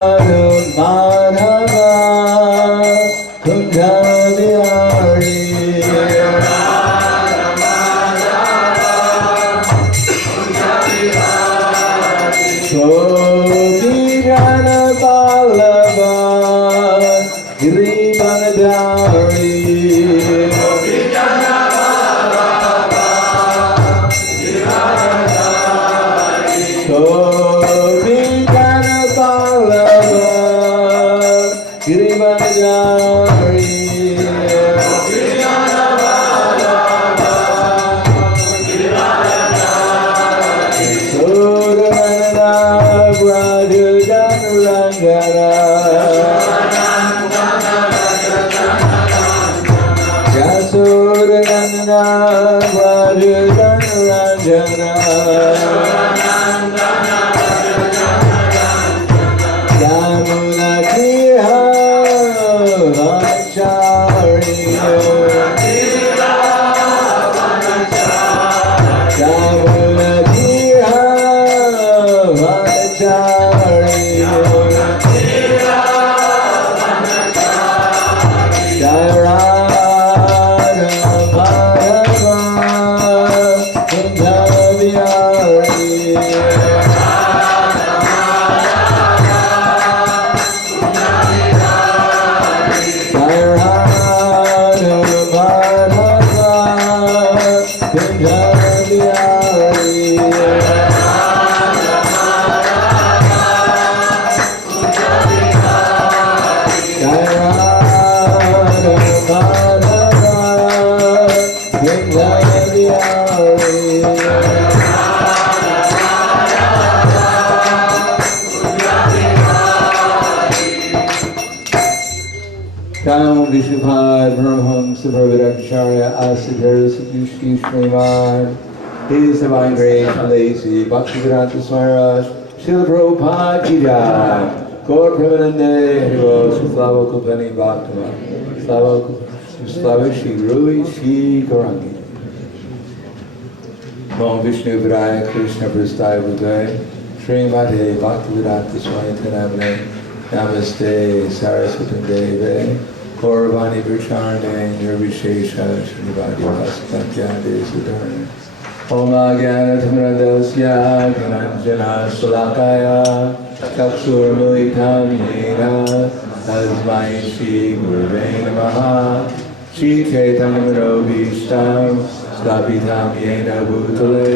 Madhava Kunjavihari Shobhijana Vallabha Girivanadhari His Divine Grace and Lazy, Bhaktivedanta Swami, Srila Prabhupada Ki Jai, Gaur Premanande, Haribo, Slava Kulpani Bhaktama, Slava Shri Rui Shri Goranga. Om Vishnu Vidaya Krishna Prasthaya Buddhaya, Srimad Bhaktivedanta Swami Tanamane, Namaste Saraswati Deve, Gauravani Vricharne, Nirvishesha, Srinivadi Vasakantyade Sudharana. Om Jnana Timirandasya Gyananjana Shalakaya Chakshur Militam Yena Tasmai Shri Gurave Namaha Shri Chaitanya Manobhishtam Stapitam Yena Bhutale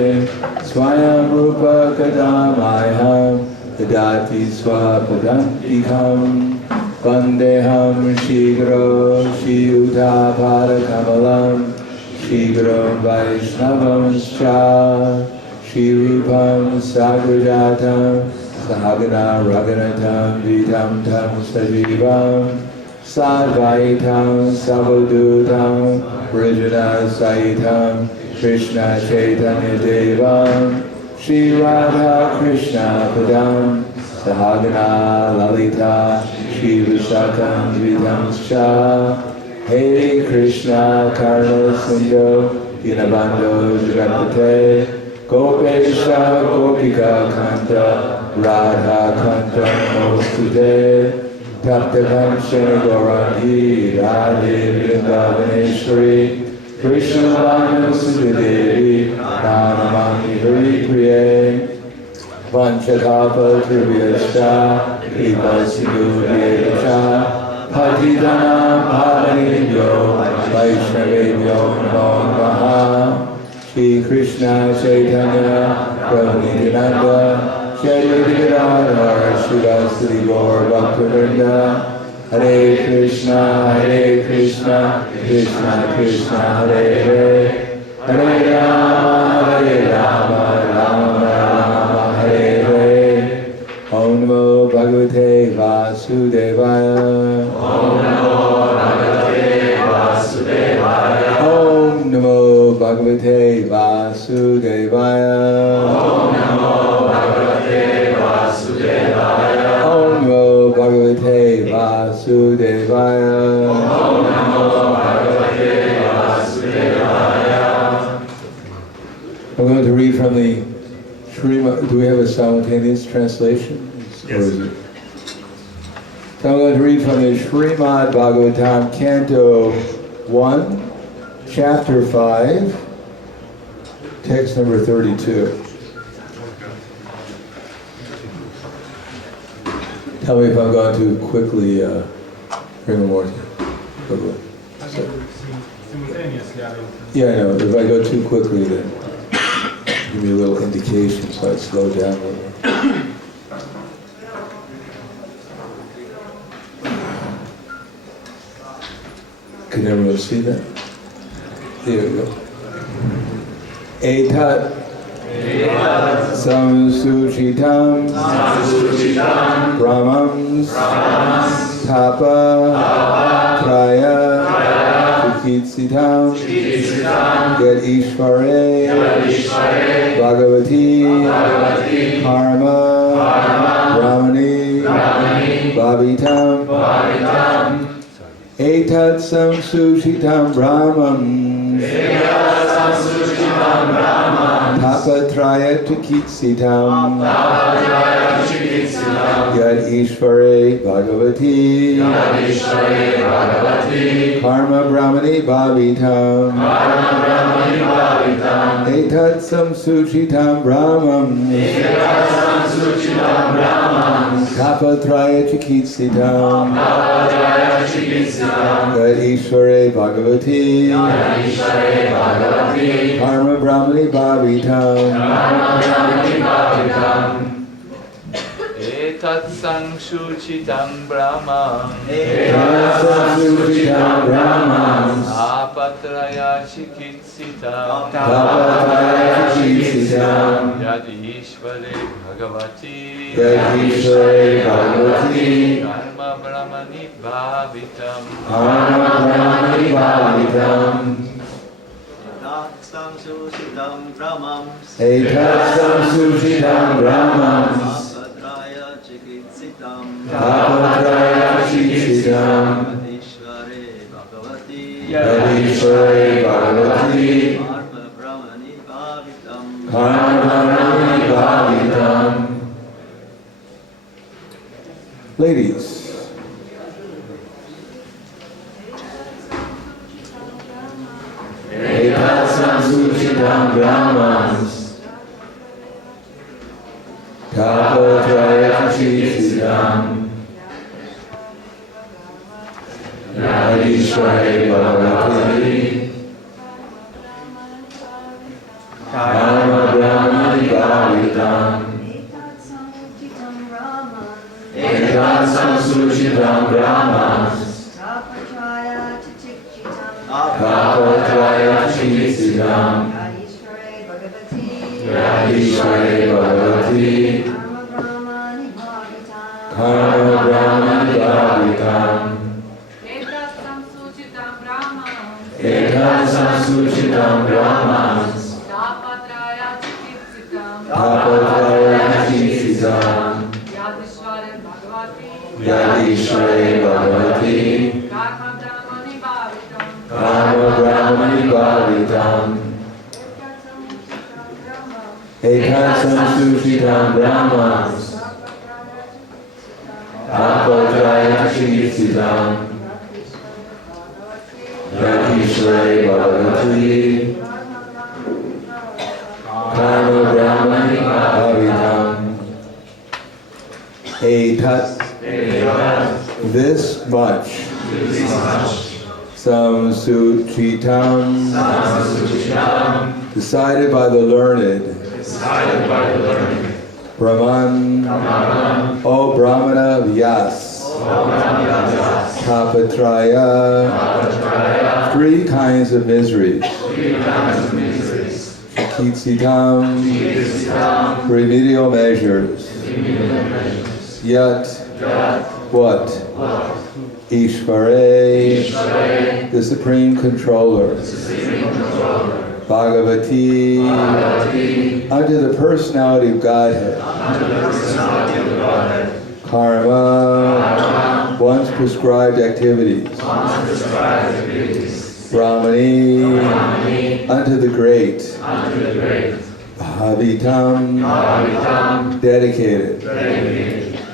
Swayam Rupa Kadamayam Dadati Swapadantikam Vandeham Shri Guru Shri Uta Padakamalam Shri Guru Vaishnavam Scha Shri Rupam Sagrajatam Sahagana Raganatam Vitam Tam Sajivam Sadvaitam Savadutam Vrajana Saitam Krishna Chaitanya Devam Shri Radha Krishna Padam Sahagana Lalita Shri Vishakam Vitam Scha Hare Krishna Karna Sindhu Dinabandhu Jagapate Gopesha Gopika Kanta Radha Kanta Mostude Tapta Kanchana Gaurangi Radhe Vrindavaneshwari Krishna Vanu Sudhadevi Pranamami Hari Priye Vanchakapa Triviyascha Kripa Sindhu Vyevcha Patidana Pavanebhyo Vaishnavebhyo Namo Namaha Shri Krishna Chaitanya Prabhu Nityananda Shri Advaita Srivasadi Gaur Bhaktivinoda Hare Krishna Krishna Krishna Hare Hare Hare Rama Rama Rama Hare Hare Om Namo Bhagavate Vasudevaya Om Namo Bhagavate Vasudevaya Om Namo Bhagavate Vasudevaya Om Namo Bhagavate Vasudevaya Om Namo Bhagavate Vasudevaya Om Namo Bhagavate Vasudevaya. I'm going to read from the Srimad. Do we have a simultaneous translation? Yes. So I'm going to read from the Srimad Bhagavatam, Canto 1, Chapter 5, text number 32. Tell me if I'm going too quickly, Primamurti. Yeah, I know. If I go too quickly, then give me a little indication so I slow down a little. Can everyone see that? There we go. Etat samsuchitam brahmam tapa traya chikitsitam yad ishvare bhagavati karma brahmani bhavitam etat samsuchitam brahmam tapatraya chikitsitam yad ishvare bhagavati karma brahmani bhavitam etat samsuchitam brahmam tapatraya chikitsitam yad ishvare bhagavati karma brahmani bhavitam etat sangshuchitam brahmam apatraya chikitsitam yad ishvare bhagavati karma brahmani bhavitam Samsuchitam Brahmam etat samsuchitam brahmam Tapatraya Chikitsitam tapatraya chikitsitam Yadishvare Bhagavati Karma Brahmani Bhavitam Ladies, etat samsuchitam brahmam tapatraya chikitsitam yadishvare bhagavati karma brahmani bhavitam etat samsuchitam brahmam tapatraya chikitsitam yadishvare bhagavati karma brahmani bhavitam etat samsuchitam brahmam tapatraya chikitsitam yadishvare bhagavati karma brahmani bhavitam etat samsuchitam brahmam tapatraya chikitsitam yadishvare bhagavati karma brahmani bhavitam etat this much samsuchitam decided by the learned Brahman, O Brahmana Vyas, Tapatraya, three kinds of miseries. Chikitsitam, remedial measures. Yet, what? Ishvare, the Supreme Controller. Bhagavati, unto the personality of Godhead. Karma, one's prescribed activities. Brahmani, unto the great. Bhavitam, dedicated.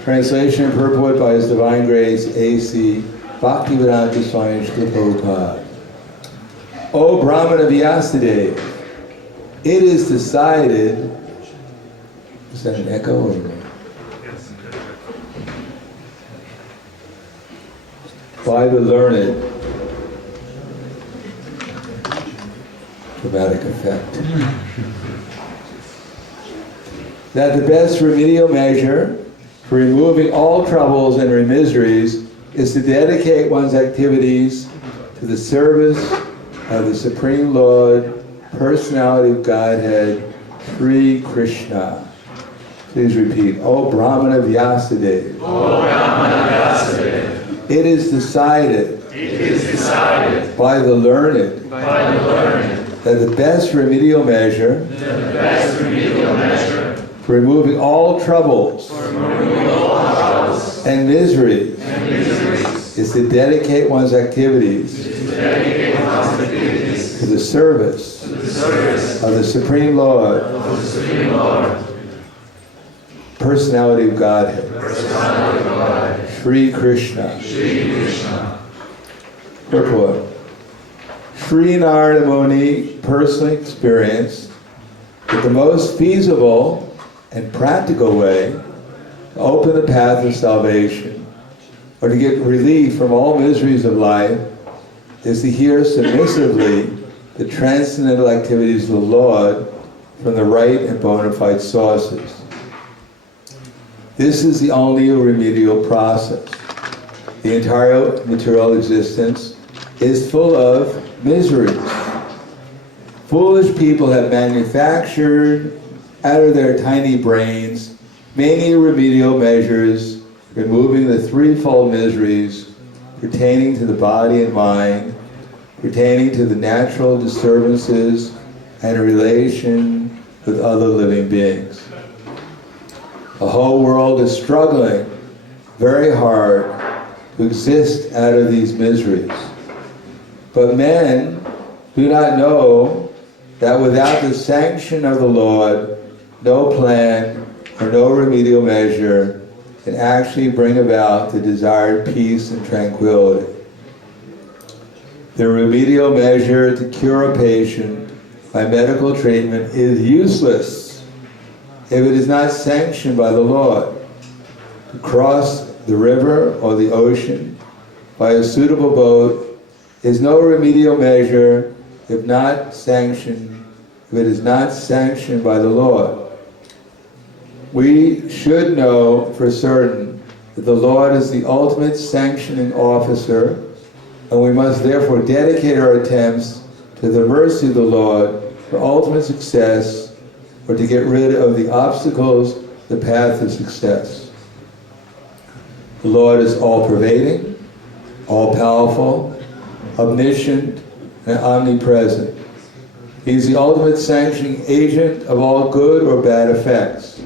Translation and purport by His Divine Grace, A.C. Bhaktivedanta Swami Srila Prabhupada. O Brahmana Vyasadeva, it is decided, is that an echo or no? By the learned, dramatic effect, that the best remedial measure for removing all troubles and miseries is to dedicate one's activities to the service of the Supreme Lord, Personality of Godhead, Sri Krishna. Please repeat. O Brahmana Vyasadeva. O Brahmana Vyasadeva. It is decided. It is decided By the learned. by the learned That the best remedial measure. that the best remedial measure For removing all troubles. for removing all troubles And miseries. and miseries Is to dedicate one's activities. is to dedicate one's activities To the service. to the service Of the Supreme Lord. of the Supreme Lord, Personality of Godhead. Personality of God, Sri Krishna. Sri Krishna. Purport. Sri Narada Muni personally experienced that the most feasible and practical way to open the path of salvation, or to get relief from all miseries of life, is to hear submissively the transcendental activities of the Lord from the right and bona fide sources. This is the only remedial process. The entire material existence is full of miseries. Foolish people have manufactured out of their tiny brains many remedial measures, removing the threefold miseries pertaining to the body and mind, pertaining to the natural disturbances and relation with other living beings. The whole world is struggling very hard to exist out of these miseries. But men do not know that without the sanction of the Lord, no plan or no remedial measure can actually bring about the desired peace and tranquility. The remedial measure to cure a patient by medical treatment is useless if it is not sanctioned by the Lord. To cross the river or the ocean by a suitable boat is no remedial measure if it is not sanctioned by the Lord. We should know for certain that the Lord is the ultimate sanctioning officer, and we must therefore dedicate our attempts to the mercy of the Lord for ultimate success, or to get rid of the obstacles, the path of success. The Lord is all-pervading, all-powerful, omniscient, and omnipresent. He is the ultimate sanctioning agent of all good or bad effects.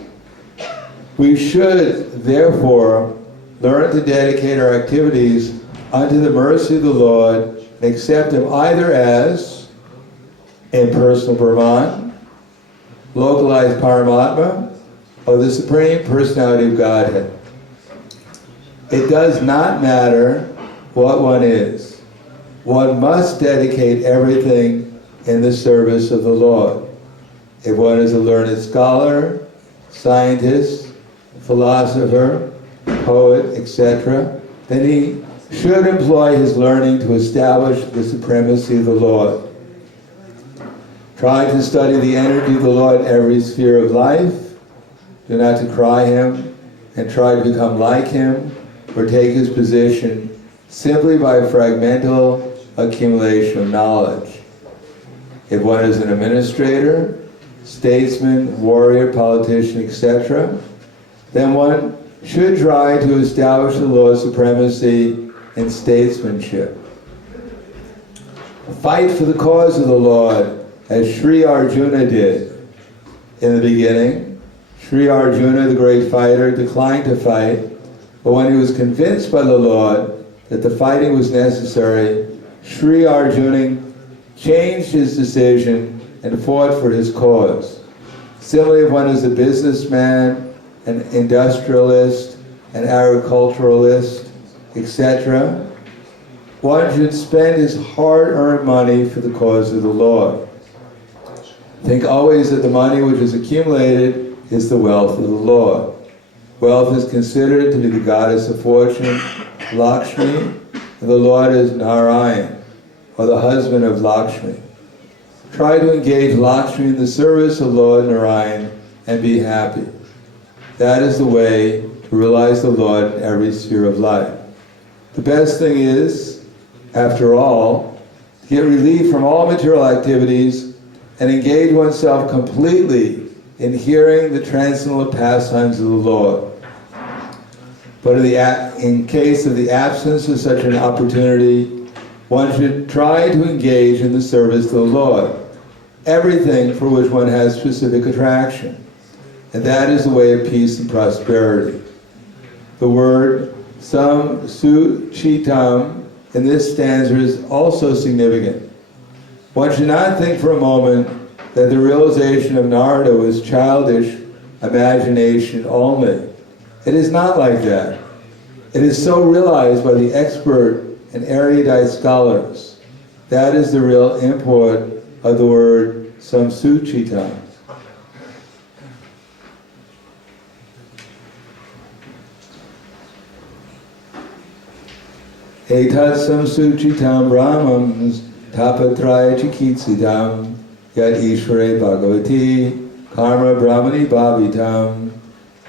We should, therefore, learn to dedicate our activities unto the mercy of the Lord and accept Him either as impersonal Brahman, localized Paramatma, or the Supreme Personality of Godhead. It does not matter what one is. One must dedicate everything in the service of the Lord. If one is a learned scholar, scientist, philosopher, poet, etc., then he should employ his learning to establish the supremacy of the Lord. Try to study the energy of the Lord in every sphere of life. Do not decry Him and try to become like Him or take His position simply by fragmental accumulation of knowledge. If one is an administrator, statesman, warrior, politician, etc., then one should try to establish the Lord's supremacy in statesmanship. Fight for the cause of the Lord, as Sri Arjuna did. In the beginning, Sri Arjuna, the great fighter, declined to fight, but when he was convinced by the Lord that the fighting was necessary, Sri Arjuna changed his decision and fought for his cause. Similarly, if one is a businessman, an industrialist, an agriculturalist, etc., one should spend his hard-earned money for the cause of the Lord. Think always that the money which is accumulated is the wealth of the Lord. Wealth is considered to be the goddess of fortune, Lakshmi, and the Lord is Narayan, or the husband of Lakshmi. Try to engage Lakshmi in the service of Lord Narayan and be happy. That is the way to realize the Lord in every sphere of life. The best thing is, after all, to get relief from all material activities and engage oneself completely in hearing the transcendental pastimes of the Lord. But in case of the absence of such an opportunity, one should try to engage in the service of the Lord, everything for which one has specific attraction. And that is the way of peace and prosperity. The word samsuchitam in this stanza is also significant. One should not think for a moment that the realization of Narada was childish imagination only. It is not like that. It is so realized by the expert and erudite scholars. That is the real import of the word samsuchitam. Etat samsuchitam brahmam tapatraya chikitsidam yad ishvare bhagavati karma brahmani bhavitam.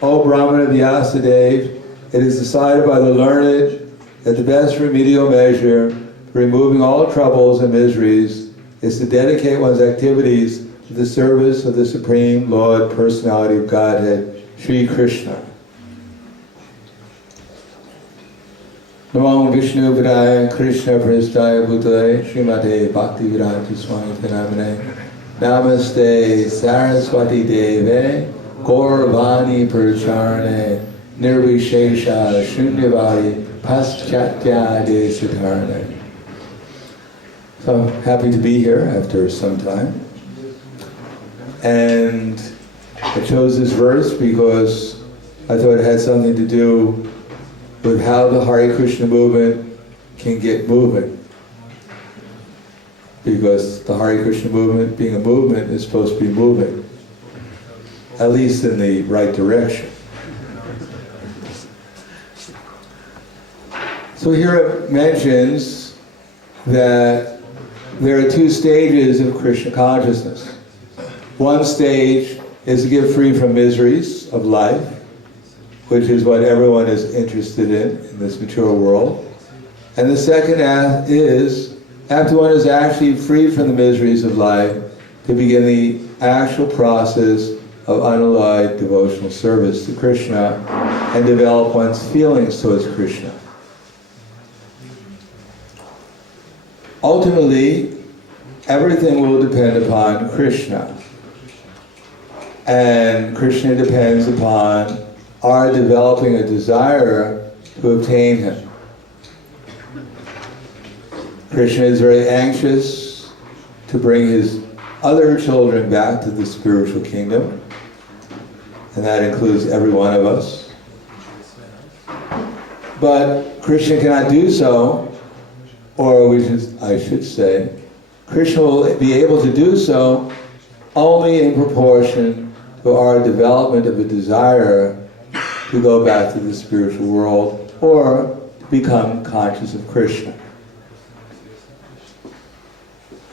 O Brahmana Vyasadeva, it is decided by the learned that the best remedial measure for removing all troubles and miseries is to dedicate one's activities to the service of the Supreme Lord, Personality of Godhead, Sri Krishna. Namo Vishnu Vidaya Krishna Pristaya Bhutale Srimate Bhaktivedanta Swami Namane Namaste Saraswati Deve Gauravani Pracharane Nirvishesha Shunyavadi Paschatya Desatarane. So I'm happy to be here after some time. And I chose this verse because I thought it had something to do with how the Hare Krishna movement can get moving. Because the Hare Krishna movement, being a movement, is supposed to be moving, at least in the right direction. So here it mentions that there are two stages of Krishna consciousness. One stage is to get free from miseries of life, which is what everyone is interested in this material world. And the second is, after one is actually freed from the miseries of life, to begin the actual process of unalloyed devotional service to Krishna and develop one's feelings towards Krishna. Ultimately, everything will depend upon Krishna. And Krishna depends upon our developing a desire to obtain Him. Krishna is very anxious to bring His other children back to the spiritual kingdom, and that includes every one of us. But Krishna cannot do so, or I should say, Krishna will be able to do so only in proportion to our development of a desire to go back to the spiritual world or to become conscious of Krishna.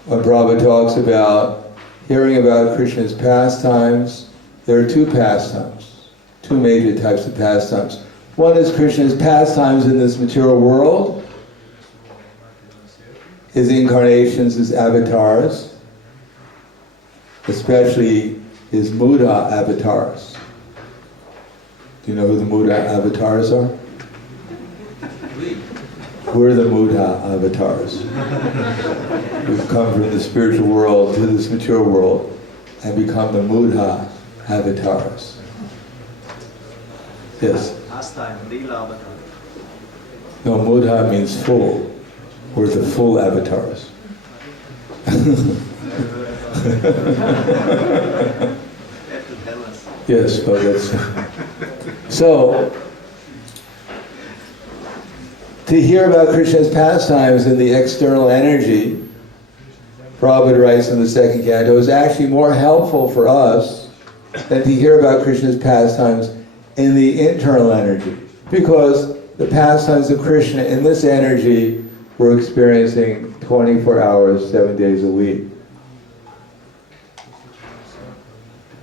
When Prabhupada talks about hearing about Krishna's pastimes, there are two pastimes, two major types of pastimes. One is Krishna's pastimes in this material world, his incarnations as avatars, especially his Muda avatars. Do you know who the Muda avatars are? We're the Muda avatars. We've come from the spiritual world to this material world and become the Muda avatars. Yes? Pastime, Leela avatar. No, Muda means full. We're the full avatars. You have to tell us. Yes, but that's... So, To hear about Krishna's pastimes in the external energy, Prabhupada writes in the second canto, is actually more helpful for us than to hear about Krishna's pastimes in the internal energy. Because the pastimes of Krishna in this energy we're experiencing 24 hours, 7 days a week.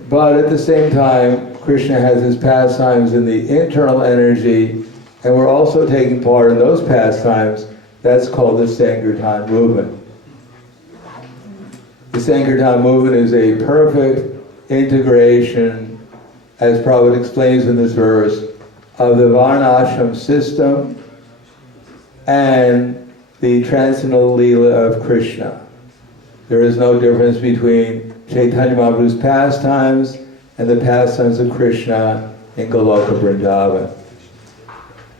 But at the same time, Krishna has his pastimes in the internal energy, and we're also taking part in those pastimes. That's called the Sankirtan movement. The Sankirtan movement is a perfect integration, as Prabhupada explains in this verse, of the Varnashram system and the transcendental Leela of Krishna. There is no difference between Chaitanya Mahaprabhu's pastimes and the pastimes of Krishna in Goloka Vrindavan.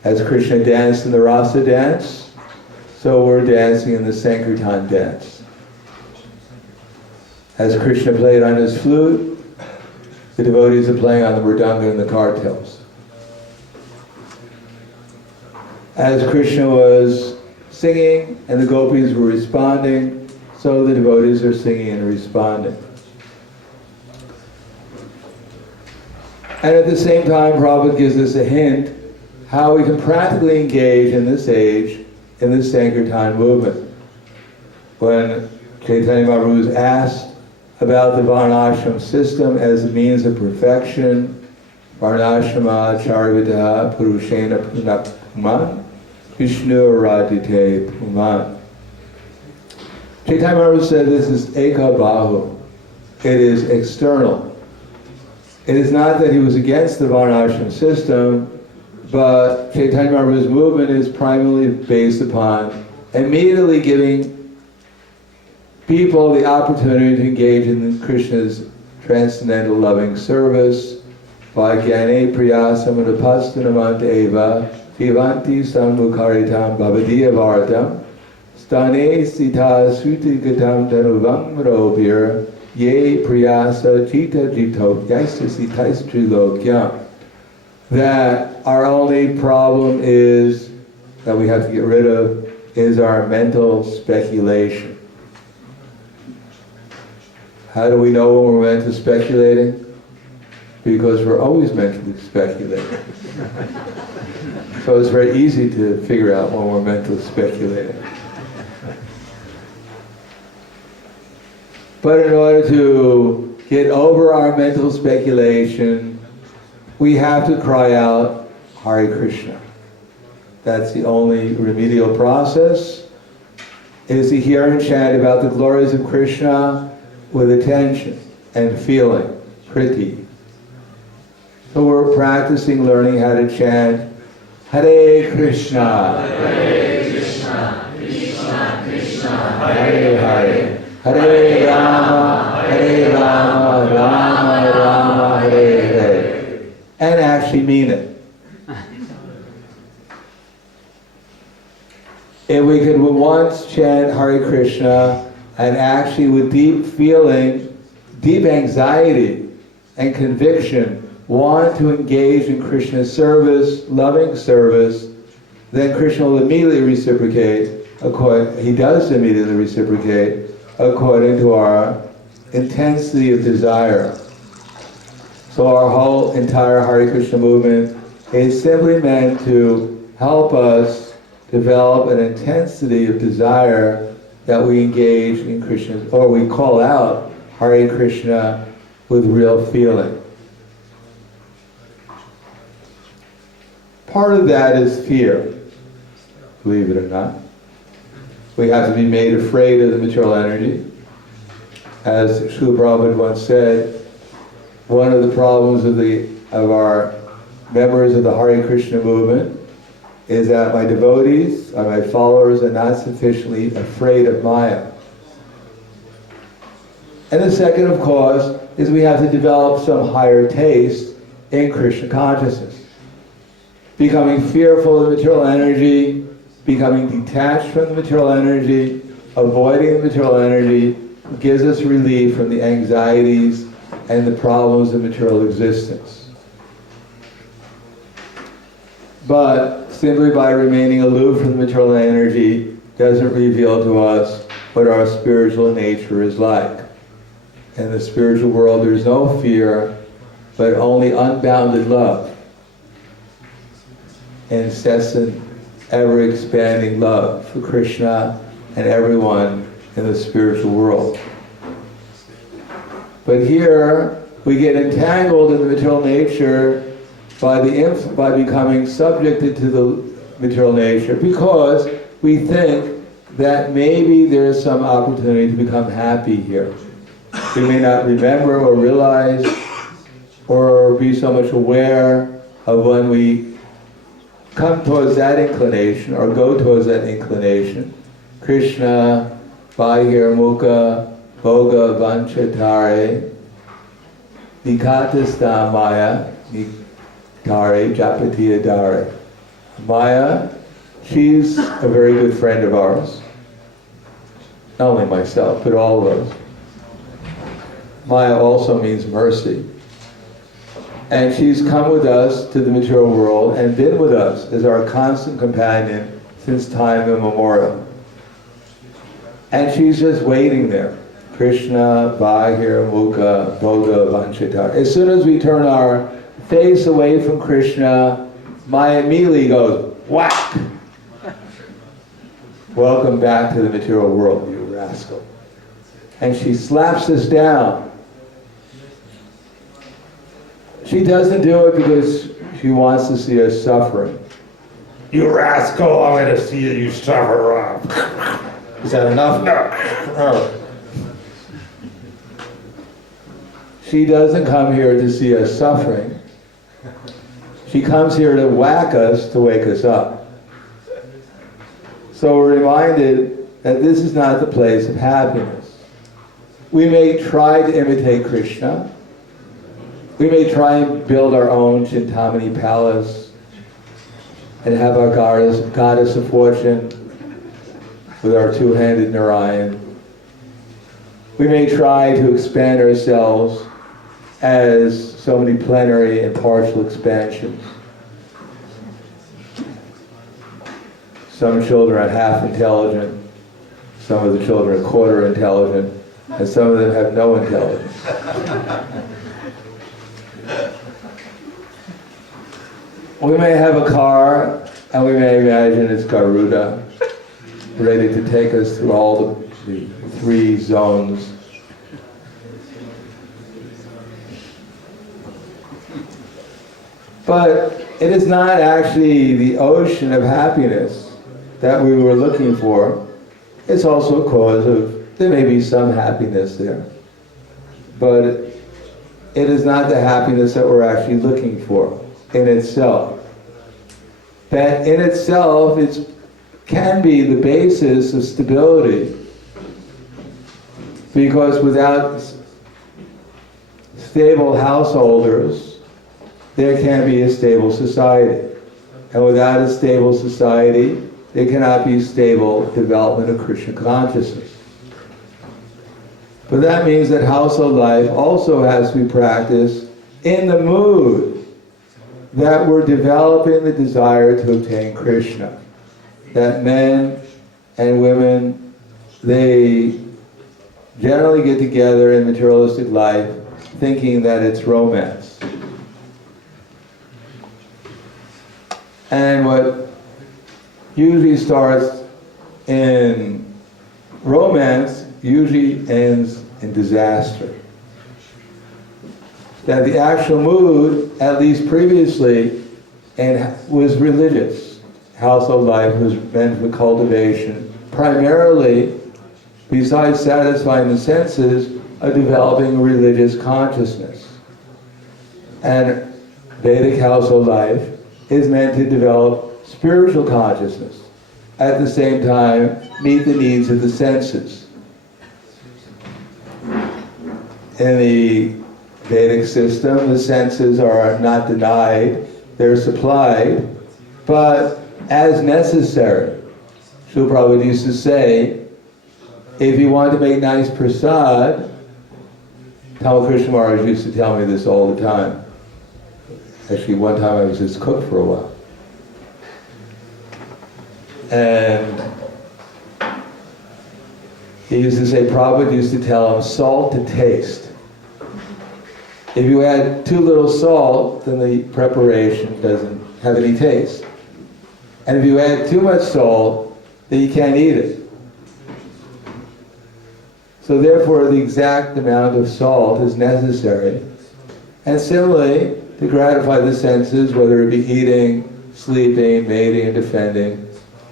As Krishna danced in the Rasa dance, so we're dancing in the Sankirtan dance. As Krishna played on his flute, the devotees are playing on the mridanga and the kartals. As Krishna was singing and the gopis were responding, so the devotees are singing and responding. And at the same time, Prabhupada gives us a hint how we can practically engage in this age in the Sankirtan movement. When Chaitanya Mahaprabhu was asked about the Varnashram system as a means of perfection, Varnashrama Charvita Purushena Puman, Vishnu Radhite Puman. Chaitanya Mahaprabhu said this is Eka Bahu. It is external. It is not that he was against the Varnashram system, but Chaitanya Mahaprabhu's movement is primarily based upon immediately giving people the opportunity to engage in Krishna's transcendental loving service by Gyane Priyasam Anupasthanamant Eva Jivanti Sammukaritam Bhavadiya Vartam Stane Sita Suti Gatam Dhanuvam Rovir Ye Priyasa Jita Jito Yaisa Sitais Trilokyam. That our only problem is, that we have to get rid of, is our mental speculation. How do we know when we're mentally speculating? Because we're always mentally speculating. So it's very easy to figure out when we're mentally speculating. But in order to get over our mental speculation, we have to cry out, Hare Krishna. That's the only remedial process, is to hear and chant about the glories of Krishna with attention and feeling, priti. So we're practicing learning how to chant Hare Krishna, Hare Krishna, Krishna Krishna, Hare Hare, Hare Rama, Hare Rama, Rama Rama, Hare Hare. And actually mean it. If we could once chant Hare Krishna and actually with deep feeling, deep anxiety and conviction want to engage in Krishna's service, loving service, then Krishna will immediately reciprocate. He does immediately reciprocate according to our intensity of desire. So our whole entire Hare Krishna movement is simply meant to help us develop an intensity of desire that we engage in Krishna, or we call out Hare Krishna with real feeling. Part of that is fear, believe it or not. We have to be made afraid of the material energy. As Srila Prabhupada once said, one of the problems of our members of the Hare Krishna movement is that my devotees, or my followers, are not sufficiently afraid of Maya. And the second, of course, is we have to develop some higher taste in Krishna consciousness. Becoming fearful of the material energy, becoming detached from the material energy, avoiding the material energy, gives us relief from the anxieties and the problems of material existence. But simply by remaining aloof from material energy, doesn't reveal to us what our spiritual nature is like. In the spiritual world, there's no fear, but only unbounded love. Incessant, ever-expanding love for Krishna and everyone in the spiritual world. But here, we get entangled in the material nature by becoming subjected to the material nature, because we think that maybe there is some opportunity to become happy here. We may not remember or realize or be so much aware of when we come towards that inclination or go towards that inclination. Krishna, Bahirmukha, Bhoga Vanchatare, Nikatasta Maya, Nikare, Japatiya Dare. Maya, she's a very good friend of ours. Not only myself, but all of us. Maya also means mercy. And she's come with us to the material world and been with us as our constant companion since time immemorial. And she's just waiting there. Krishna, Bahir, Mukha, Bhoga, Vanchitar. As soon as we turn our face away from Krishna, Maya immediately goes, whack! Welcome back to the material world, you rascal. And she slaps us down. She doesn't do it because she wants to see us suffering. You rascal, I'm going to see you suffer. Is that enough? No. She doesn't come here to see us suffering. She comes here to whack us, to wake us up. So we're reminded that this is not the place of happiness. We may try to imitate Krishna. We may try and build our own Chintamani palace and have our goddess of fortune with our two-handed Narayan. We may try to expand ourselves as so many plenary and partial expansions. Some children are half intelligent, some of the children are quarter intelligent, and some of them have no intelligence. We may have a car, and we may imagine it's Garuda, ready to take us through all the three zones. But it is not actually the ocean of happiness that we were looking for. It's also a cause of, there may be some happiness there. But it is not the happiness that we're actually looking for in itself. That in itself can be the basis of stability, because without stable householders, there can't be a stable society. And without a stable society, there cannot be stable development of Krishna consciousness. But that means that household life also has to be practiced in the mood that we're developing the desire to obtain Krishna. That men and women, they generally get together in materialistic life thinking that it's romance. And what usually starts in romance usually ends in disaster. That the actual mood, at least previously, was religious. Household life was meant for cultivation, primarily, besides satisfying the senses, of developing a religious consciousness. And Vedic household life is meant to develop spiritual consciousness, at the same time meet the needs of the senses. In the Vedic system, the senses are not denied, they're supplied, but as necessary. Srila Prabhupada used to say, if you want to make nice prasad, Tamal Krishna Maharaj used to tell me this all the time. Actually, one time I was his cook for a while. And he used to say, Prabhupada used to tell him, salt to taste. If you add too little salt, then the preparation doesn't have any taste. And if you add too much salt, then you can't eat it. So therefore, the exact amount of salt is necessary. And similarly, to gratify the senses, whether it be eating, sleeping, mating, and defending,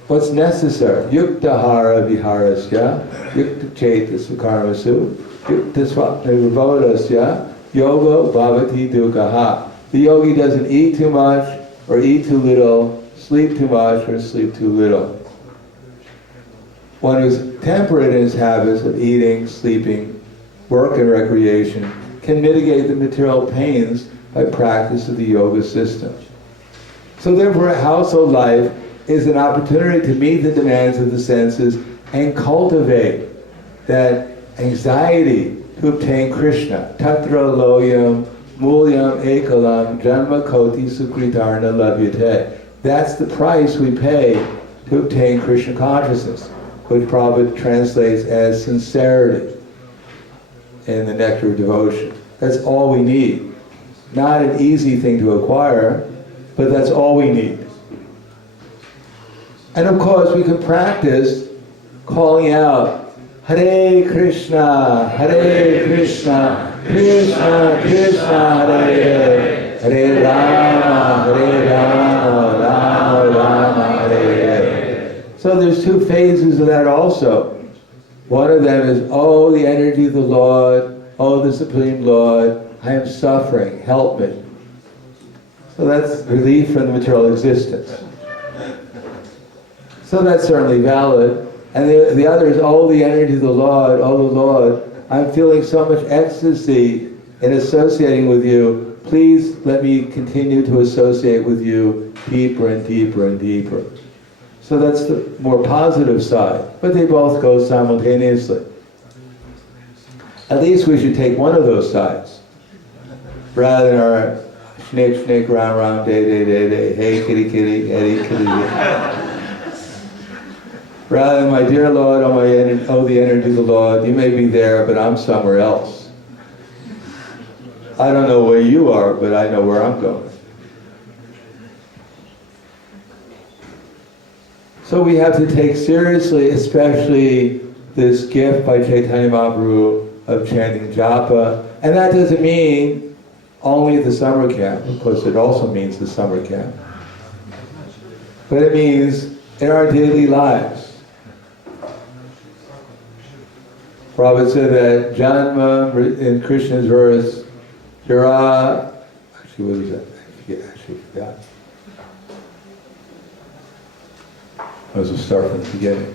what's necessary? Yuktahara viharasya, yukta chetasya karmasu, yukta swapnirvabodasya, yoga bhavati dukkha. The yogi doesn't eat too much, or eat too little, sleep too much, or sleep too little. One who's temperate in his habits of eating, sleeping, work, and recreation can mitigate the material pains by practice of the yoga system. So therefore, household life is an opportunity to meet the demands of the senses and cultivate that anxiety to obtain Krishna. Tatra loyam mulyam ekalam janma koti sukritarna labhyate. That's the price we pay to obtain Krishna consciousness, which Prabhupada translates as sincerity in the nectar of devotion. That's all we need. Not an easy thing to acquire, but that's all we need. And of course, we can practice calling out, Hare Krishna, Krishna Krishna, Hare Hare, Hare Rama, Rama Rama, Hare Hare. So there's two phases of that also. One of them is, oh, the energy of the Lord, oh, the Supreme Lord, I am suffering, help me. So that's relief from the material existence. So that's certainly valid. And the other is, oh, the energy of the Lord, oh, the Lord, I'm feeling so much ecstasy in associating with you. Please let me continue to associate with you deeper and deeper and deeper. So that's the more positive side. But they both go simultaneously. At least we should take one of those sides, rather than our snake, round, day, hey, kitty, kitty, kitty. Rather than, my dear Lord, oh, the energy of the Lord, you may be there, but I'm somewhere else. I don't know where you are, but I know where I'm going. So we have to take seriously, especially this gift by Chaitanya Mahaprabhu of chanting japa. And that doesn't mean only the summer camp. Of course, it also means the summer camp. But it means in our daily lives. Prabhupada said that Janma, in Krishna's verse, Jara, actually what is that? I forgot. Let's start from the beginning.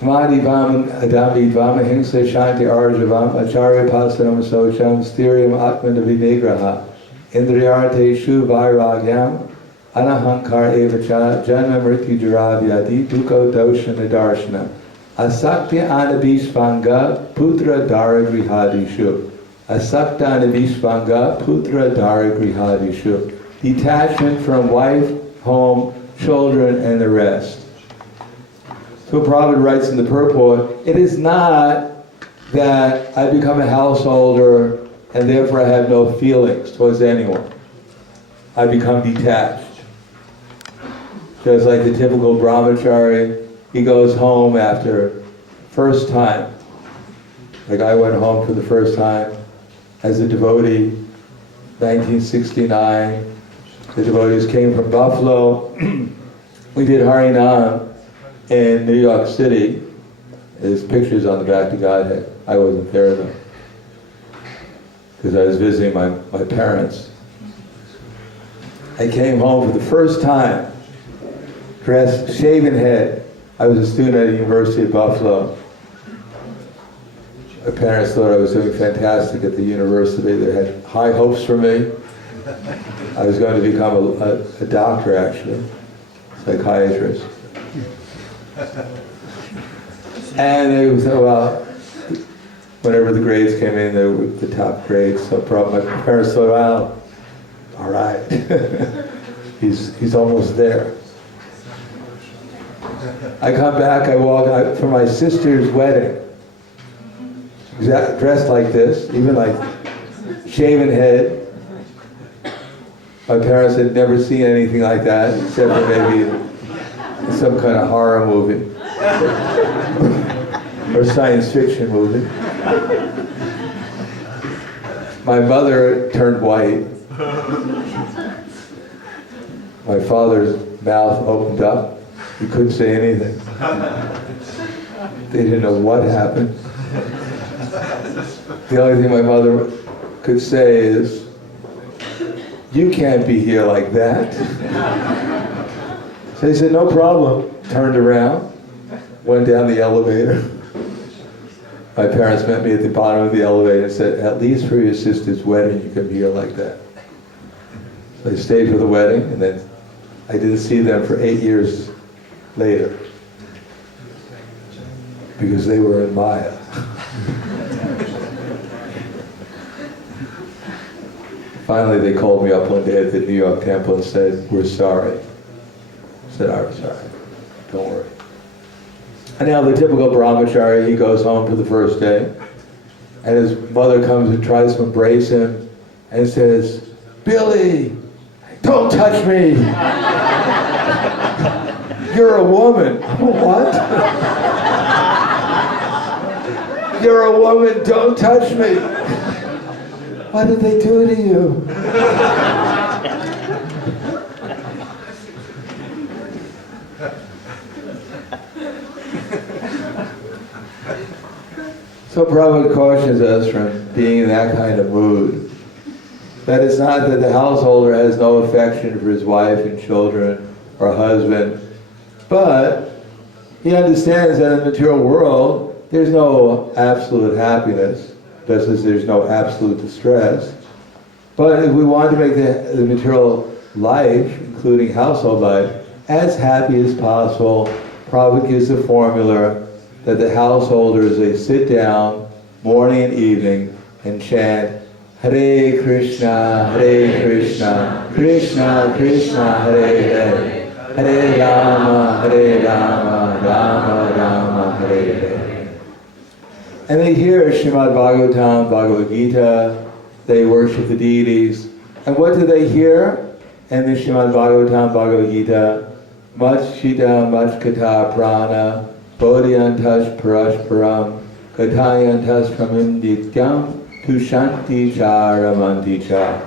Madivam adamidvam ahimsa shanti arjavam acharya pasanam socham sthiriam atmana vinigraha indriyarte shu vairagyam anahankar evacha janma mrityu jaravyati dukkha doshana darshana asakti anabhishvanga putra daragrihadishu asakta anabhishvanga putra daragrihadishu. Detachment from wife, home, children, and the rest. So Prabhupada writes in the purport, it is not that I become a householder and therefore I have no feelings towards anyone. I become detached. Just like the typical brahmachari, he goes home after first time. Like I went home for the first time as a devotee, 1969. The devotees came from Buffalo. We did Harinam in New York City. There's pictures on the back to Godhead. I wasn't there though, because I was visiting my parents. I came home for the first time, dressed, shaven head. I was a student at the University of Buffalo. My parents thought I was doing fantastic at the university. They had high hopes for me. I was going to become a doctor, actually, psychiatrist. And they said, well, whenever the grades came in, they were the top grades. So my parents thought, well, all right. He's almost there. I come back, I walk out for my sister's wedding. Dressed like this, even like shaven head. My parents had never seen anything like that, except for maybe in some kind of horror movie. Or science fiction movie. My mother turned white. My father's mouth opened up. He couldn't say anything. They didn't know what happened. The only thing my mother could say is, "You can't be here like that." So he said, "No problem." Turned around, went down the elevator. My parents met me at the bottom of the elevator and said, "At least for your sister's wedding, you can be here like that." So I stayed for the wedding, and then I didn't see them for 8 years later, because they were in Maya. Finally, they called me up one day at the New York temple and said, "We're sorry." I said, "I'm sorry. Don't worry." And now the typical brahmachari, he goes home for the first day, and his mother comes and tries to embrace him and says, "Billy, don't touch me. You're a woman." "What?" "You're a woman, don't touch me." "What did they do to you?" So Prabhupada cautions us from being in that kind of mood. That it's not that the householder has no affection for his wife and children or husband, but he understands that in the material world there's no absolute happiness, just as there's no absolute distress. But if we want to make the material life, including household life, as happy as possible, Prabhupada gives the formula that the householders, they sit down morning and evening and chant Hare Krishna, Krishna Krishna, Hare Hare, Hare Rama, Rama Rama, Hare Hare. And they hear Srimad Bhagavatam, Bhagavad Gita, they worship the deities. And what do they hear in the Srimad Bhagavatam, Bhagavad Gita? Machchita, Machkata, Prana, Bodhyantas Parashparam, Kathayantas Pramindityam, Tushanti Charamanti Cha.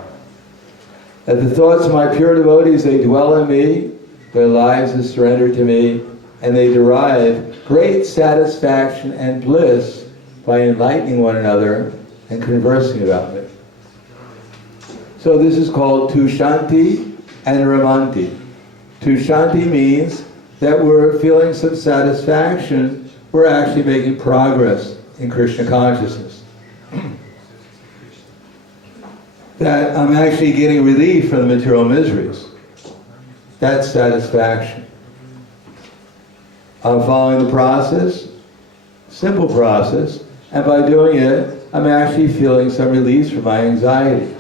That the thoughts of my pure devotees, they dwell in me, their lives are surrendered to me, and they derive great satisfaction and bliss by enlightening one another and conversing about me. So this is called Tushanti and Ramanti. Tushanti means that we're feeling some satisfaction, we're actually making progress in Krishna consciousness. That I'm actually getting relief from the material miseries. That's satisfaction. I'm following the process, simple process, and by doing it, I'm actually feeling some release from my anxiety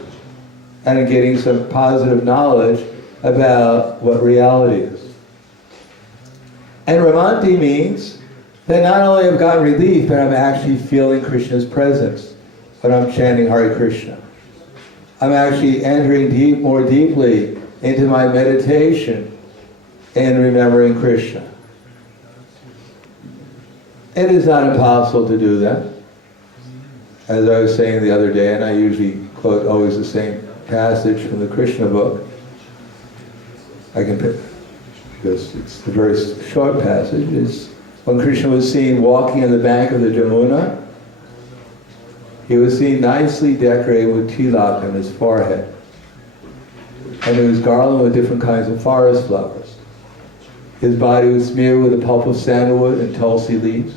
and getting some positive knowledge about what reality is. And Ramanti means that not only have I gotten relief, but I'm actually feeling Krishna's presence when I'm chanting Hare Krishna. I'm actually entering more deeply into my meditation and remembering Krishna. It is not impossible to do that. As I was saying the other day, and I usually quote always the same passage from the Krishna book. I can pick, because it's a very short passage. It's when Krishna was seen walking on the bank of the Jamuna, he was seen nicely decorated with tilak on his forehead. And it was garlanded with different kinds of forest flowers. His body was smeared with the pulp of sandalwood and tulsi leaves.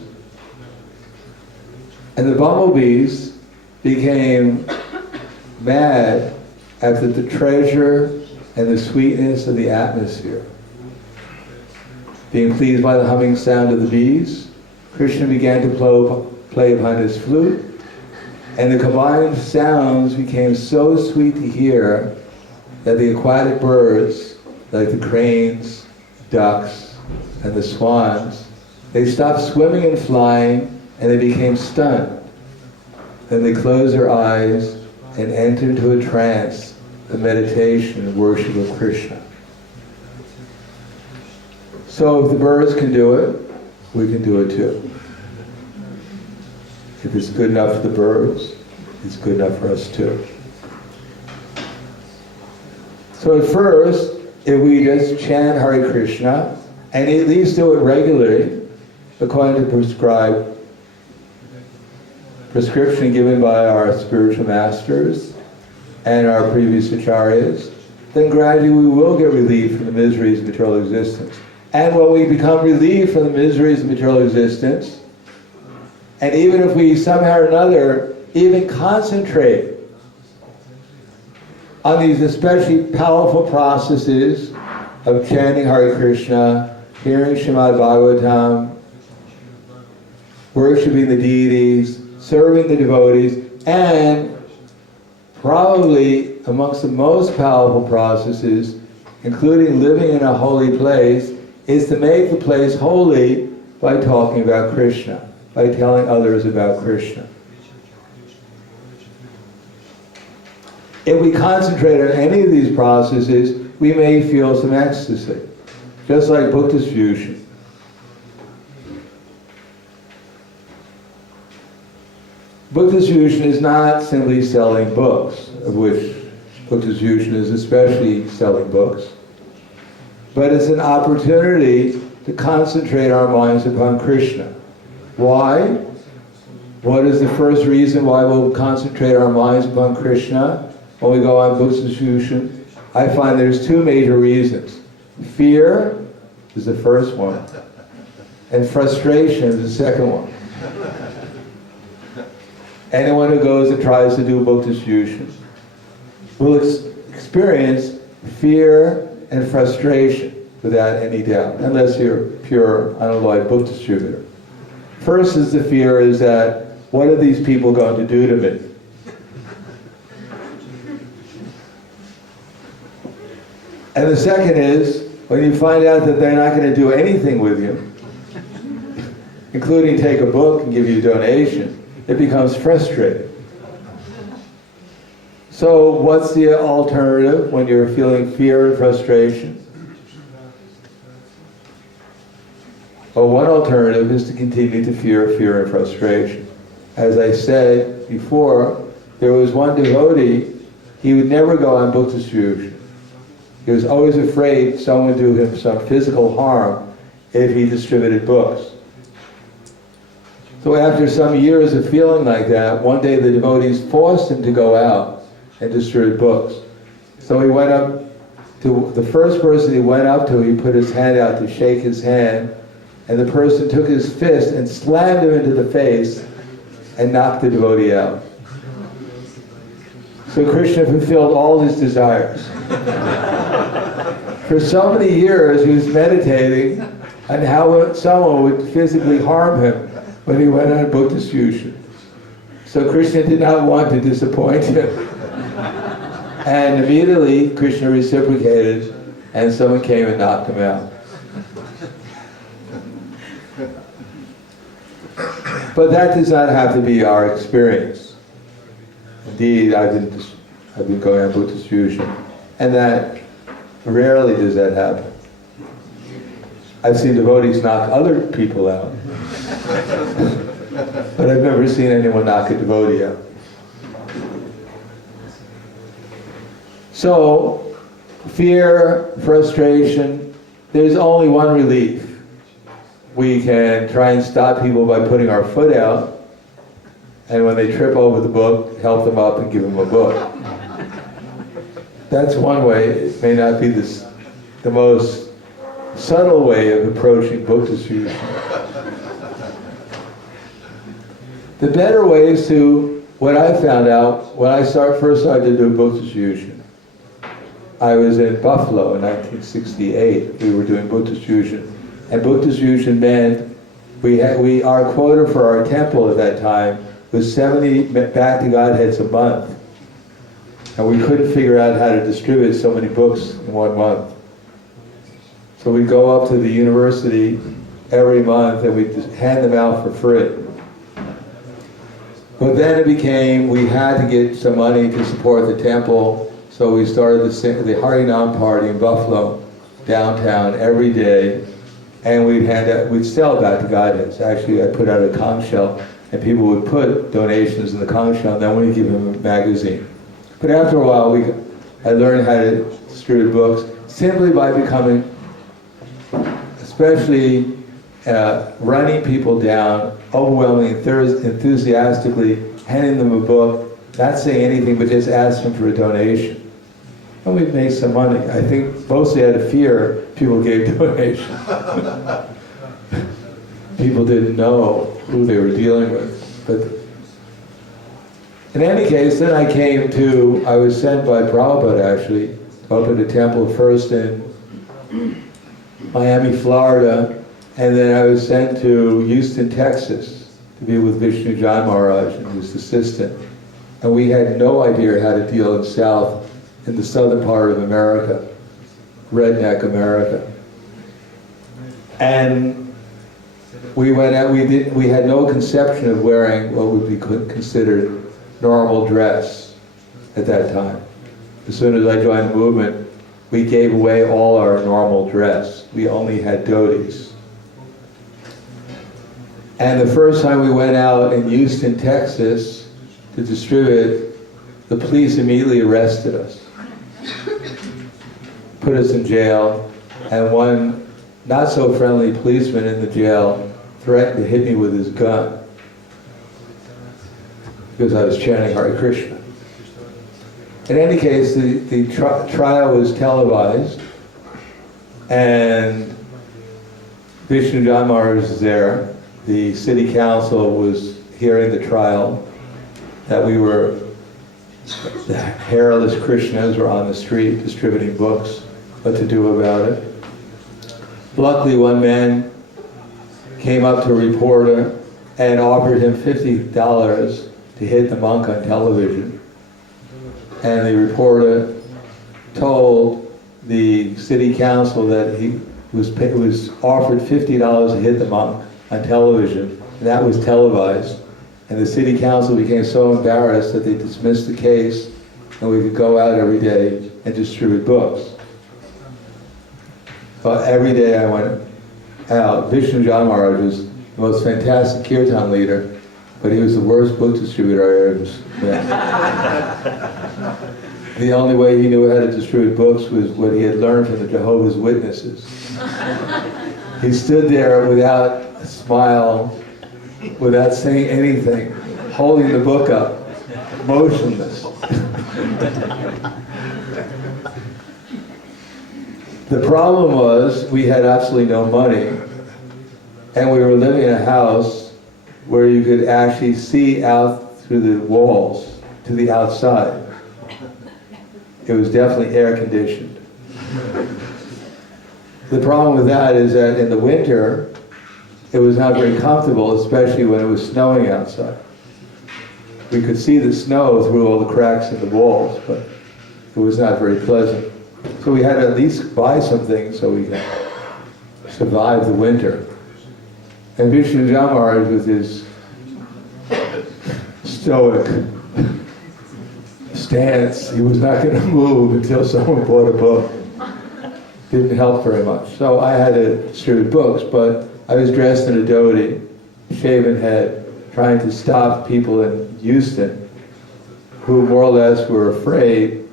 And the bumblebees became mad after the treasure and the sweetness of the atmosphere. Being pleased by the humming sound of the bees, Krishna began to play upon his flute, and the combined sounds became so sweet to hear that the aquatic birds like the cranes, ducks, and the swans, they stopped swimming and flying and they became stunned. Then they closed their eyes and entered into a trance, a meditation and worship of Krishna. So if the birds can do it, we can do it too. If it's good enough for the birds, it's good enough for us too. So at first, if we just chant Hare Krishna, and at least do it regularly, according to prescription given by our spiritual masters and our previous acharyas, then gradually we will get relieved from the miseries of material existence. And when we become relieved from the miseries of material existence, and even if we somehow or another even concentrate on these especially powerful processes of chanting Hare Krishna, hearing Srimad Bhagavatam, worshiping the deities, serving the devotees, and probably amongst the most powerful processes, including living in a holy place, is to make the place holy by talking about Krishna, by telling others about Krishna. If we concentrate on any of these processes, we may feel some ecstasy, just like book distribution. Book distribution is not simply selling books, of which book distribution is especially selling books, but it's an opportunity to concentrate our minds upon Krishna. Why? What is the first reason why we'll concentrate our minds upon Krishna when we go on book distribution? I find there's two major reasons. Fear is the first one, and frustration is the second one. Anyone who goes and tries to do book distribution will experience fear and frustration without any doubt, unless you're pure, unalloyed book distributor. First is the fear is that, what are these people going to do to me? And the second is, when you find out that they're not going to do anything with you, including take a book and give you a donation, it becomes frustrating. So what's the alternative when you're feeling fear and frustration? Well, one alternative is to continue to fear and frustration. As I said before, there was one devotee, he would never go on book distribution. He was always afraid someone would do him some physical harm if he distributed books. So after some years of feeling like that, one day the devotees forced him to go out and distribute books. So he went up to the first person he went up to, he put his hand out to shake his hand, and the person took his fist and slammed him into the face and knocked the devotee out. So Krishna fulfilled all his desires. For so many years he was meditating on how someone would physically harm him when he went on book distribution. So Krishna did not want to disappoint him. And immediately Krishna reciprocated and someone came and knocked him out. But that does not have to be our experience. Indeed, I've been going on book distribution, and that rarely does that happen. I've seen devotees knock other people out, but I've never seen anyone knock a devotee out. So, fear, frustration, there's only one relief. We can try and stop people by putting our foot out, and when they trip over the book, help them up and give them a book. That's one way. It may not be the most subtle way of approaching book distribution. The better way is to, what I found out when I first started to do book distribution. I was in Buffalo in 1968. We were doing book distribution. And book distribution meant our quota for our temple at that time was 70 back to Godheads a month. And we couldn't figure out how to distribute so many books in 1 month. So we'd go up to the university every month and we'd just hand them out for free. But then it became, we had to get some money to support the temple, so we started the Harinam party in Buffalo, downtown, every day, and we'd sell back to guidance. Actually, I put out a conch shell, and people would put donations in the conch shell, and then we'd give them a magazine. But after a while, I learned how to distribute books simply by becoming, especially running people down, overwhelmingly, enthusiastically, handing them a book, not saying anything, but just ask them for a donation. And we'd make some money. I think mostly out of fear, people gave donations. People didn't know who they were dealing with. But in any case, then I was sent by Prabhupada actually, to open a temple first in Miami, Florida, and then I was sent to Houston, Texas, to be with Vishnu John Maharaj and his assistant. And we had no idea how to deal in the southern part of America, redneck America. And we went out, we had no conception of wearing what would be considered normal dress at that time. As soon as I joined the movement, we gave away all our normal dress. We only had dhotis. And the first time we went out in Houston, Texas to distribute, the police immediately arrested us, put us in jail, and one not so friendly policeman in the jail threatened to hit me with his gun because I was chanting Hare Krishna. In any case, the trial was televised, and Vishnu John Maharaj was there. The city council was hearing the trial, that the hairless Krishnas were on the street distributing books, what to do about it. Luckily, one man came up to a reporter and offered him $50 to hit the monk on television. And the reporter told the city council that he was offered $50 to hit the monk on television, and that was televised. And the city council became so embarrassed that they dismissed the case, and we could go out every day and distribute books. But every day I went out. Vishnu John Maharaj was the most fantastic kirtan leader, but he was the worst book distributor I ever met. The only way he knew how to distribute books was what he had learned from the Jehovah's Witnesses. He stood there without a smile, without saying anything, holding the book up, motionless. The problem was we had absolutely no money, and we were living in a house where you could actually see out through the walls to the outside. It was definitely air conditioned. The problem with that is that in the winter, it was not very comfortable, especially when it was snowing outside. We could see the snow through all the cracks in the walls, but it was not very pleasant. So we had to at least buy something so we could survive the winter. And Vishnu John Maharaj, with his stoic stance, he was not going to move until someone bought a book. Didn't help very much. So I had to distribute books, but I was dressed in a dhoti, shaven head, trying to stop people in Houston who more or less were afraid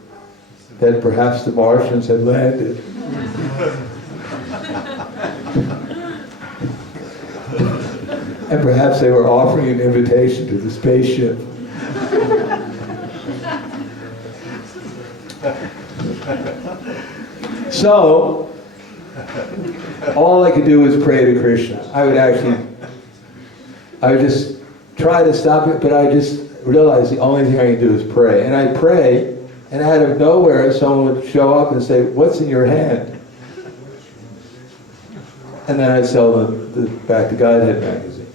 that perhaps the Martians had landed. And perhaps they were offering an invitation to the spaceship. So, all I could do was pray to Krishna. I would just try to stop it, but I just realized the only thing I could do is pray. And I'd pray, and out of nowhere, someone would show up and say, "What's in your hand?" And then I'd sell the Back to Godhead magazine.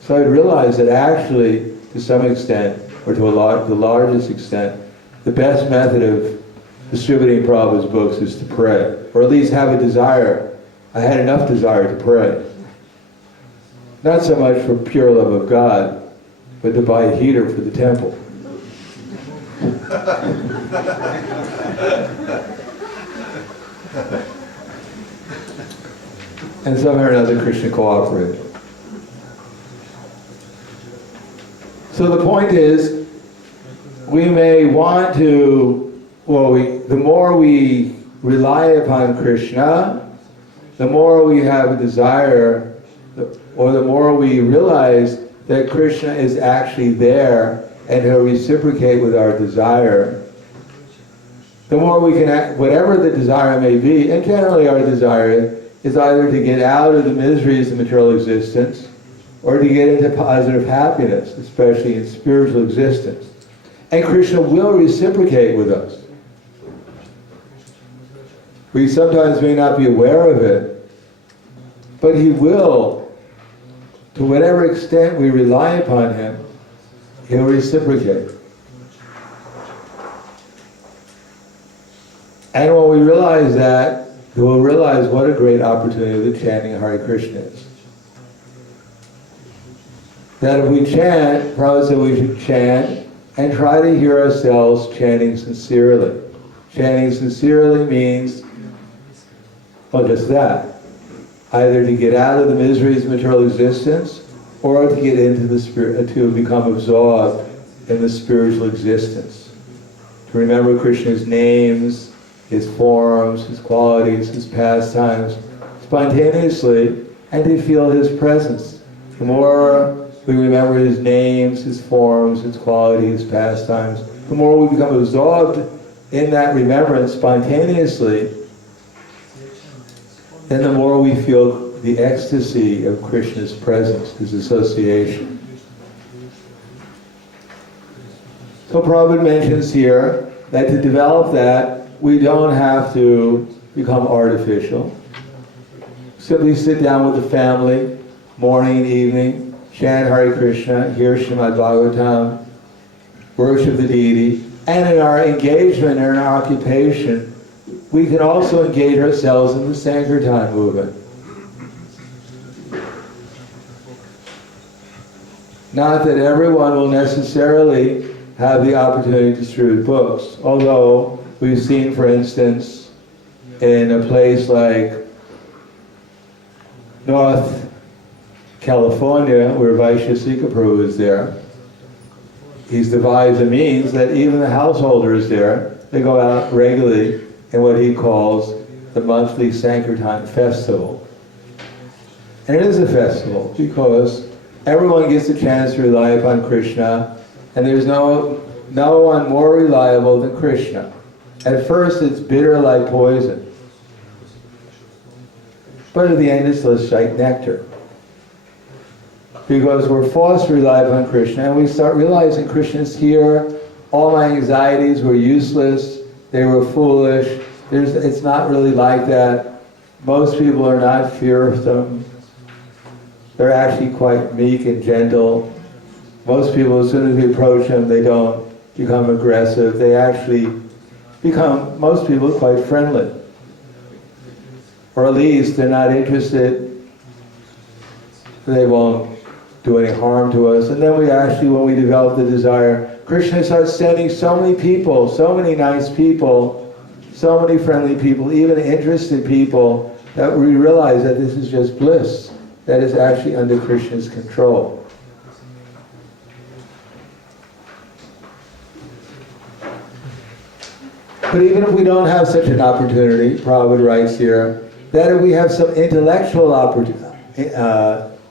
So I'd realize that actually, to some extent, or to the largest extent, the best method of distributing Prabhupada's books is to pray, or at least have a desire I had enough desire to pray. Not so much for pure love of God, but to buy a heater for the temple. And somehow or another Krishna cooperated. So the point is, we may want to, the more we rely upon Krishna, the more we have a desire, or the more we realize that Krishna is actually there and he'll reciprocate with our desire, the more we can act, whatever the desire may be, and generally our desire is either to get out of the miseries of material existence or to get into positive happiness, especially in spiritual existence. And Krishna will reciprocate with us. We sometimes may not be aware of it, but he will, to whatever extent we rely upon him, he'll reciprocate. And when we realize that, we'll realize what a great opportunity the chanting Hare Krishna is. That if we chant, Prabhupada said we should chant and try to hear ourselves chanting sincerely. Chanting sincerely means, well, just that. Either to get out of the miseries of material existence, or to get into the spirit, to become absorbed in the spiritual existence. To remember Krishna's names, his forms, his qualities, his pastimes, spontaneously, and to feel his presence. The more we remember his names, his forms, his qualities, his pastimes, the more we become absorbed in that remembrance spontaneously, then the more we feel the ecstasy of Krishna's presence, his association. So Prabhupada mentions here that to develop that, we don't have to become artificial. Simply sit down with the family, morning and evening, chant Hare Krishna, hear Srimad Bhagavatam, worship the deity, and in our engagement, in our occupation, we can also engage ourselves in the Sankirtan movement. Not that everyone will necessarily have the opportunity to distribute books, although we've seen, for instance, in a place like North California, where Vaishya Prabhu is there, he's devised a means that even the householders there, they go out regularly in what he calls the monthly Sankirtan festival. And it is a festival because everyone gets a chance to rely upon Krishna, and there's no one more reliable than Krishna. At first it's bitter like poison, but at the end it's like nectar. Because we're forced to rely upon Krishna, and we start realizing Krishna's here, all my anxieties were useless, they were foolish, it's not really like that. Most people are not fearsome. They're actually quite meek and gentle. Most people, as soon as we approach them, they don't become aggressive. They actually become, most people, quite friendly. Or at least they're not interested. They won't do any harm to us. And then we actually, when we develop the desire, Krishna starts sending so many people, so many nice people, so many friendly people, even interested people, that we realize that this is just bliss. That is actually under Krishna's control. But even if we don't have such an opportunity, Prabhupada writes here, that if we have some intellectual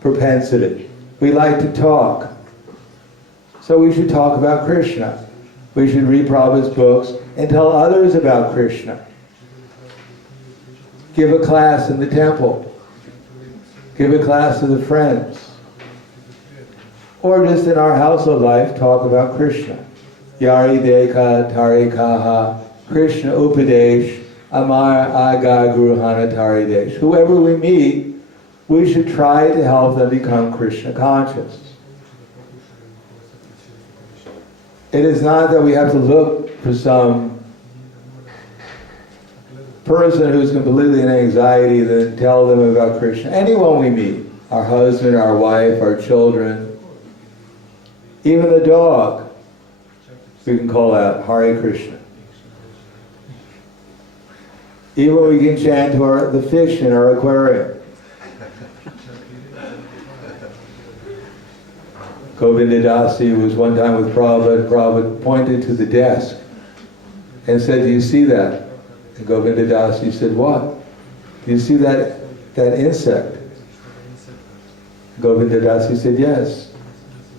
propensity, we like to talk, so we should talk about Krishna. We should read Prabhupada's books and tell others about Krishna. Give a class in the temple. Give a class to the friends. Or just in our household life, talk about Krishna. Yari Deka Tari Kaha, Krishna Upadesh, Amar Aga Guruhana Tari Desh. Whoever we meet, we should try to help them become Krishna conscious. It is not that we have to look for some person who's completely in anxiety, then tell them about Krishna. Anyone we meet, our husband, our wife, our children, even the dog, we can call out Hare Krishna. Even we can chant to the fish in our aquarium. Govinda Dasi was one time with Prabhupada. Prabhupada pointed to the desk and said, "Do you see that?" And Govinda Dasi said, "What? Do you see that insect?" Govinda Dasi said, "Yes."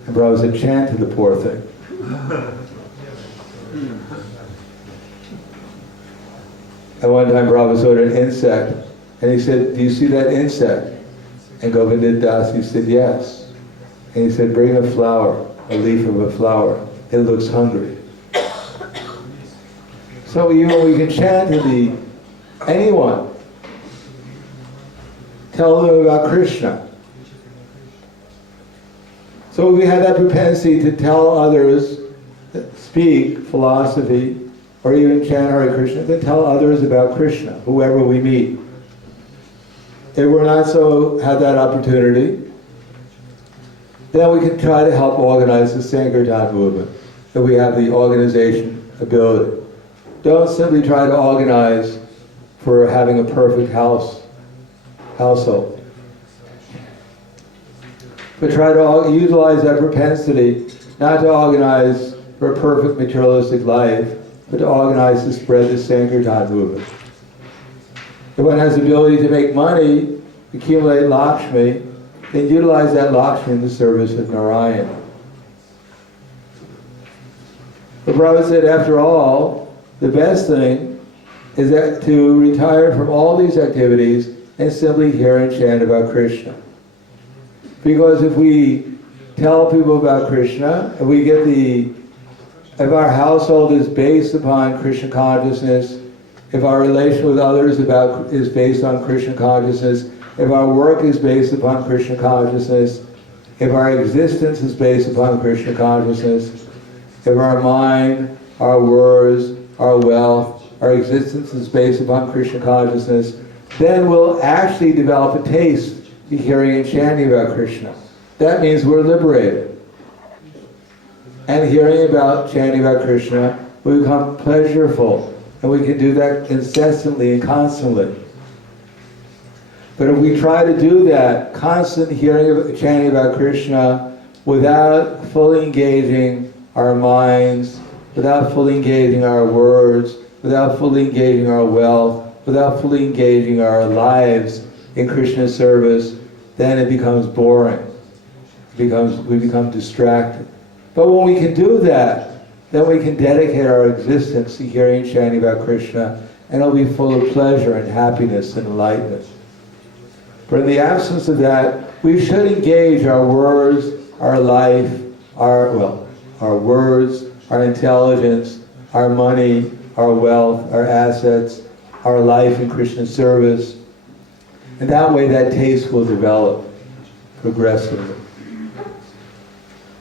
And Prabhupada said, "Chant to the poor thing." At one time Prabhupada saw an insect and he said, "Do you see that insect?" And Govinda Dasi said, "Yes." And he said, "Bring a flower, a leaf of a flower. It looks hungry." So even we can chant to anyone. Tell them about Krishna. So we have that propensity to tell others, speak philosophy, or even chant Hare Krishna, then tell others about Krishna, whoever we meet. If we're not so have that opportunity, then we can try to help organize the Sankirtan movement, if we have the organization ability. Don't simply try to organize for having a perfect household. But try to utilize that propensity, not to organize for a perfect materialistic life, but to organize to spread the Sankirtan movement. If one has the ability to make money, accumulate Lakshmi, then utilize that Lakshmi in the service of Narayan. The Prabhupada said, after all, the best thing is that to retire from all these activities and simply hear and chant about Krishna. Because if we tell people about Krishna, if our household is based upon Krishna consciousness, if our relation with others is based on Krishna consciousness, if our work is based upon Krishna consciousness, if our existence is based upon Krishna consciousness, if our mind, our words, our wealth, our existence is based upon Krishna consciousness, then we'll actually develop a taste to hearing and chanting about Krishna. That means we're liberated. And hearing about, chanting about Krishna, we become pleasureful. And we can do that incessantly and constantly. But if we try to do that, constant hearing, chanting about Krishna, without fully engaging our minds, without fully engaging our words, without fully engaging our wealth, without fully engaging our lives in Krishna's service, then it becomes boring. We become distracted. But when we can do that, then we can dedicate our existence to hearing and chanting about Krishna, and it'll be full of pleasure and happiness and enlightenment. But in the absence of that, we should engage our words, our life, our words, our intelligence, our money, our wealth, our assets, our life in Krishna's service. And that way that taste will develop progressively.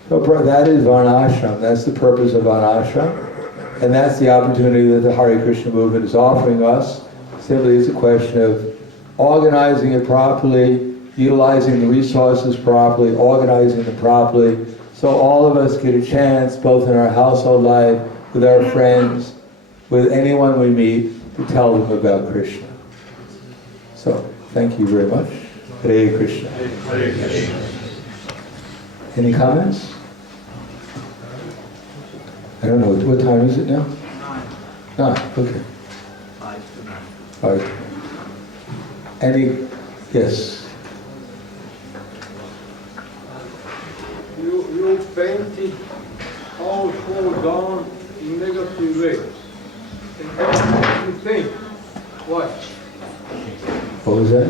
So that is Varnashram. That's the purpose of Varnashram. And that's the opportunity that the Hare Krishna movement is offering us. Simply it's a question of organizing it properly, utilizing the resources properly, organizing them properly, so all of us get a chance, both in our household life, with our friends, with anyone we meet, to tell them about Krishna. So, thank you very much. Hare Krishna. Hare Krishna. Any comments? I don't know, what time is it now? 9, okay. 5 to 9. All right. Any, yes? You painted all fall down in negative ways. And then you think, why? What was that?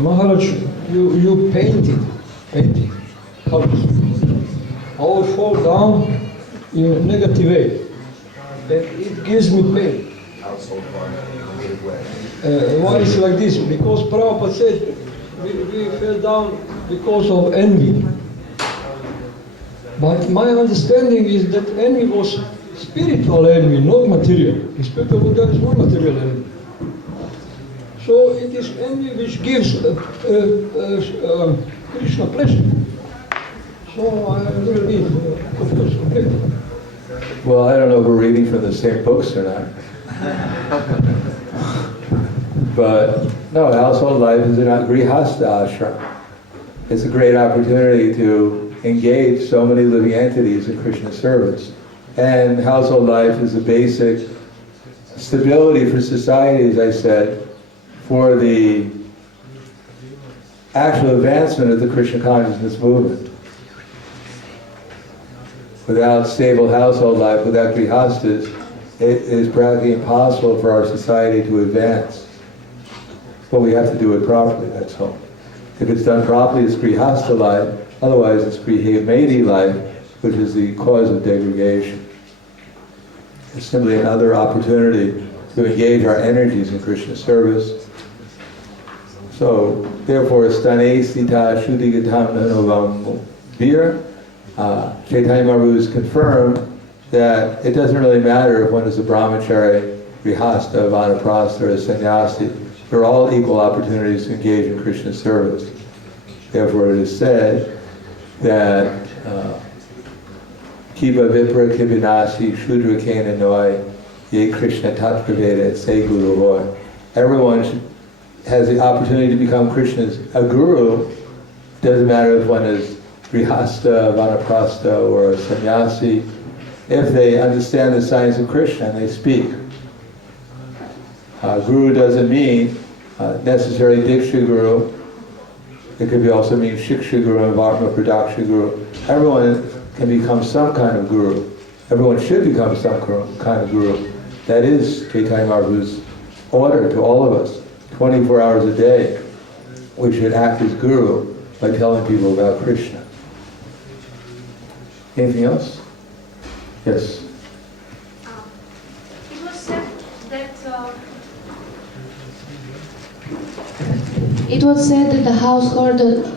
Maharaj, you painted colors. All fall down in a negative way. And it gives me pain. Why is it like this? Because Prabhupada said we fell down because of envy. But my understanding is that envy was spiritual enemy, not material. Spiritual, there is no material enemy. So it is envy which gives Krishna pleasure. So I really confused completely. Well, I don't know if we're reading from the same books or not. But no, household life is not grihastha ashram. It's a great opportunity to engage so many living entities in Krishna's service. And household life is a basic stability for society, as I said, for the actual advancement of the Krishna consciousness movement. Without stable household life, without grihasthas, it is practically impossible for our society to advance. But we have to do it properly, that's all. If it's done properly, it's grihastha life. Otherwise, it's grihemedi life, which is the cause of degradation. It's simply another opportunity to engage our energies in Krishna service. So, therefore, stane sthita shuddhigatam nanovam vir. Chaitanya Mahaprabhu has confirmed that it doesn't really matter if one is a brahmachari, grihastha, vanaprastha, or a sannyasi. They're all equal opportunities to engage in Krishna service. Therefore, it is said that Kiva Vipra Kibinasi Shudra Kena Noi Ye Krishna Tatpraveda Se Guru Hoy. Everyone has the opportunity to become Krishna's a guru. It doesn't matter if one is grihastha, vanaprastha, or a sannyasi, if they understand the science of Krishna and they speak. Guru doesn't mean necessarily Diksha Guru. It could be also mean Shiksha Guru and Varma Pradaksha Guru. Everyone can become some kind of guru. Everyone should become some kind of guru. That is Chaitanya Mahaprabhu's order to all of us. 24 hours a day, we should act as guru by telling people about Krishna. Anything else? Yes. It was said that the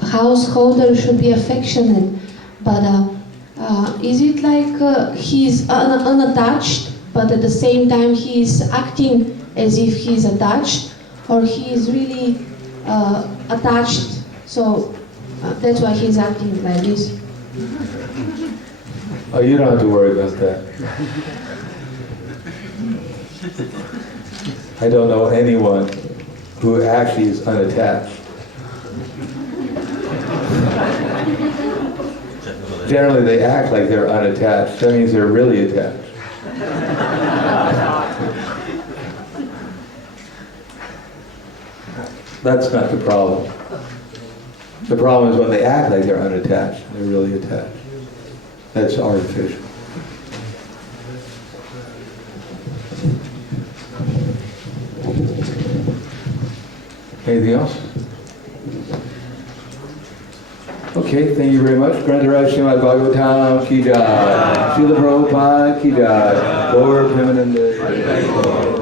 householder should be affectionate, but is it like he's unattached, but at the same time he's acting as if he's attached, or he is really attached, so that's why he's acting like this? Oh, you don't have to worry about that. I don't know anyone who actually is unattached. Generally, they act like they're unattached. That means they're really attached. That's not the problem. The problem is when they act like they're unattached, they're really attached. That's artificial. Anything else? Okay, thank you very much. Grantaraj Srimad Bhagavatam ki jai. Srila Prabhupada ki jai. Gaur Premanande.